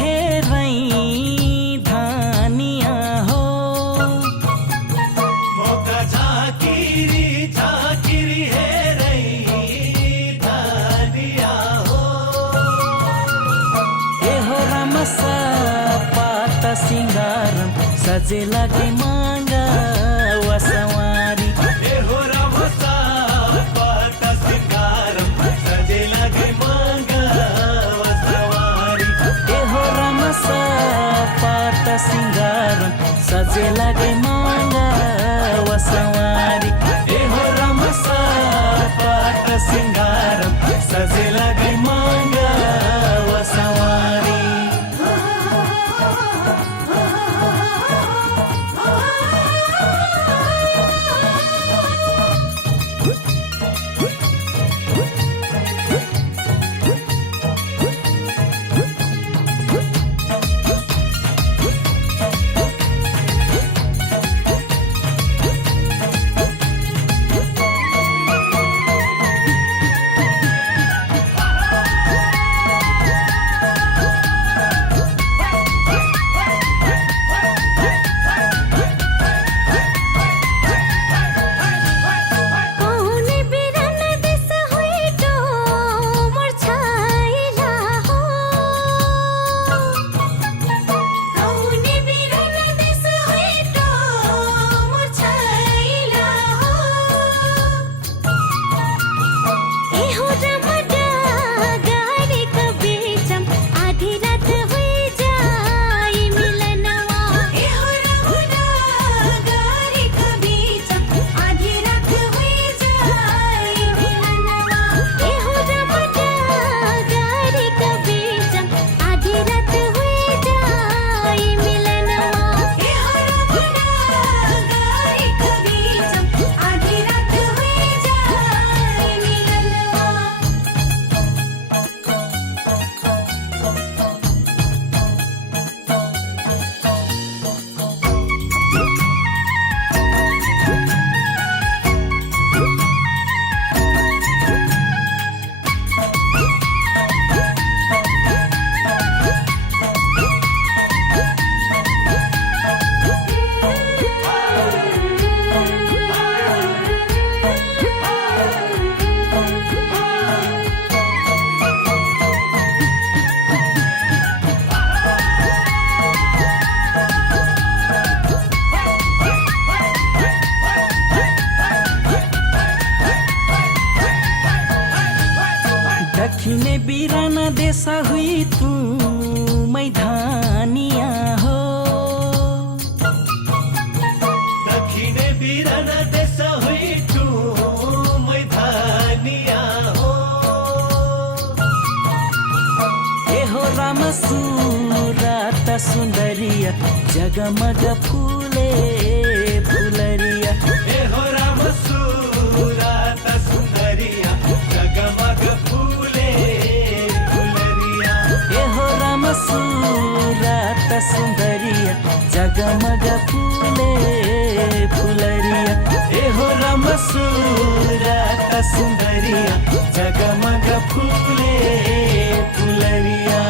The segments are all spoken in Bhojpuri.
हेरै धानिया हो मौका झाकिरी हेरै धानिया हो एहो रामसा पात सिंगारम सजे लागे मांगा वसवारी एहो रामसा पात सिंगारम सजे लागे मांगा वसवारी एहो रामसा पात सिंगारम सजे लागे मांगा वसवारी एहो रामसा पात सिंगारम सजे लागे मांगा वसवारी दक्षिणे बिराना देशा हुई तू मैधानिया हो दक्षिणे बिराना देशा हुई तू मैधानिया हो एहो रामसुरात सुन्दरिया जगमग फूले फुलरिया एहो रामसुरात सुन्दरिया जगमग फूले फुलरिया एहो रामसुरात सुन्दरिया जगमग फूले फुलरिया एहो रामसुरात सुन्दरिया जगमग फूले फुलरिया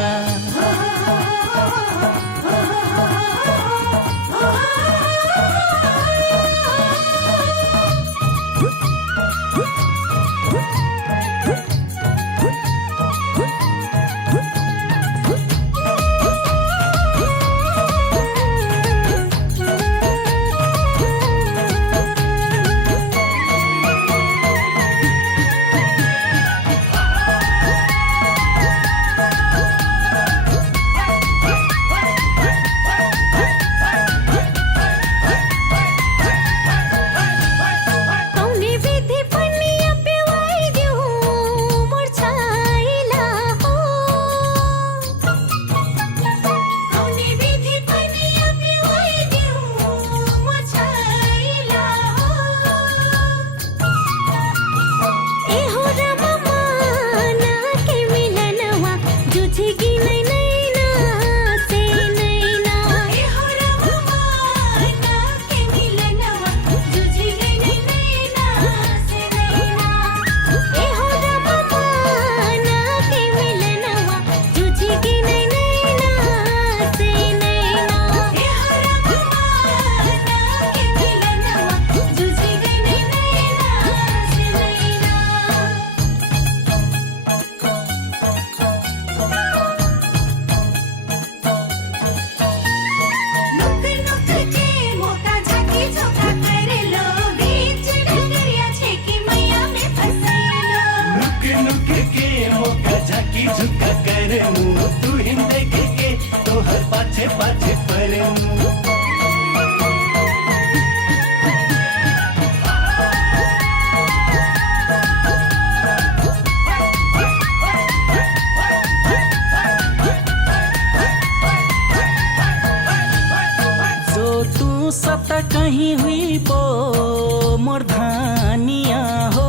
कहीं हुई पो मोर धानिया हो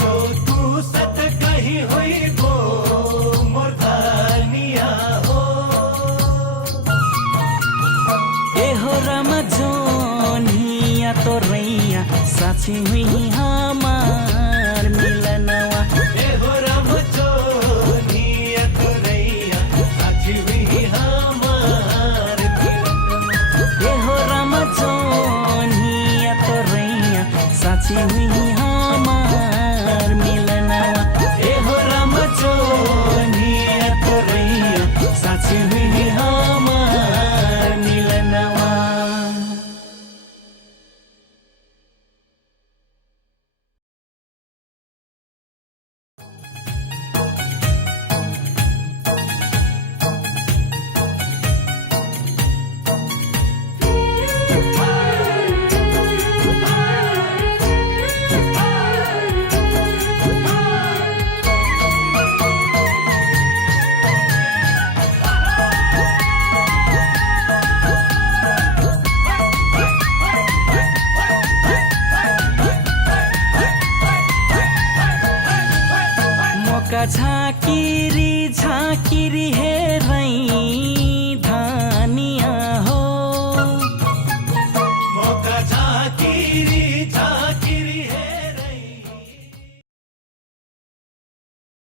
जो तू सत कहीं हुई वो मोर धानिया हो ए हो राम जोनिया तो रैया साँची हुई हाँ